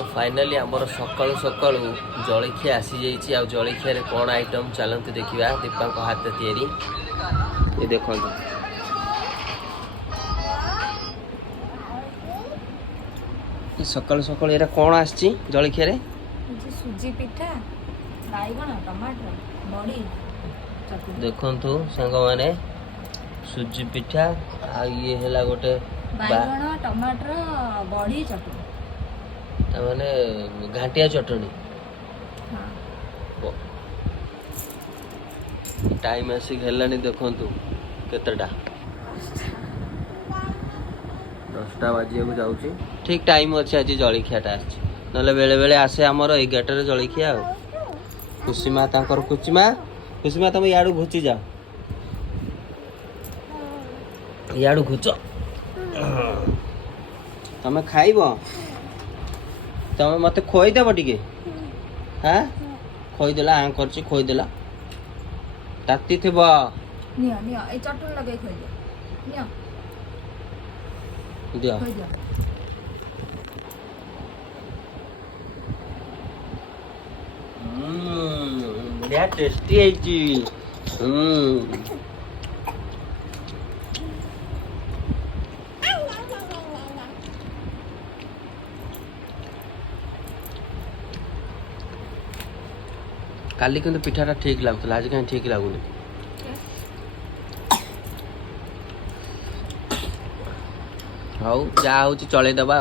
तो फाइनाली आमर सकाळु सकाळु जलखिया आसी जाइए आ जलखिया रे कौन आइटम चलते देखा दीपा हाथ तैयारी ये देखो सकाळु सकाळु एरा कौन आसी जलखिया रे सुजी पिठा बाइगण टमाटर बड़ी देखंतु संग माने सुजी पिठा आ ये हैला गोटे बाइगण टमाटर बड़ी चटनी माने घाटिया चटनी टाइम आसिक हेलानी देखंतु केतेटा 10टा बाजिया को जाउची ठीक टाइम अछि आज जलखियाटा आछि नले बेले बेले आसे हमर 11टा रे जलखिया कुसीमा तांकर कुसीमा तुम याडू घुची जा याडू घुच तमे खाइबो तमे मते खोई देबो टिके हां खोई देला आ करची खोई देला ताती थेबो निया निया ए चटनी लगे खोई दे निया दिया खोई दे बढ़िया टेस्टी है जी काली किंतु पिठाटा ठीक लागुला आज कहीं ठीक लागुनी हाउ जा होची चले दबा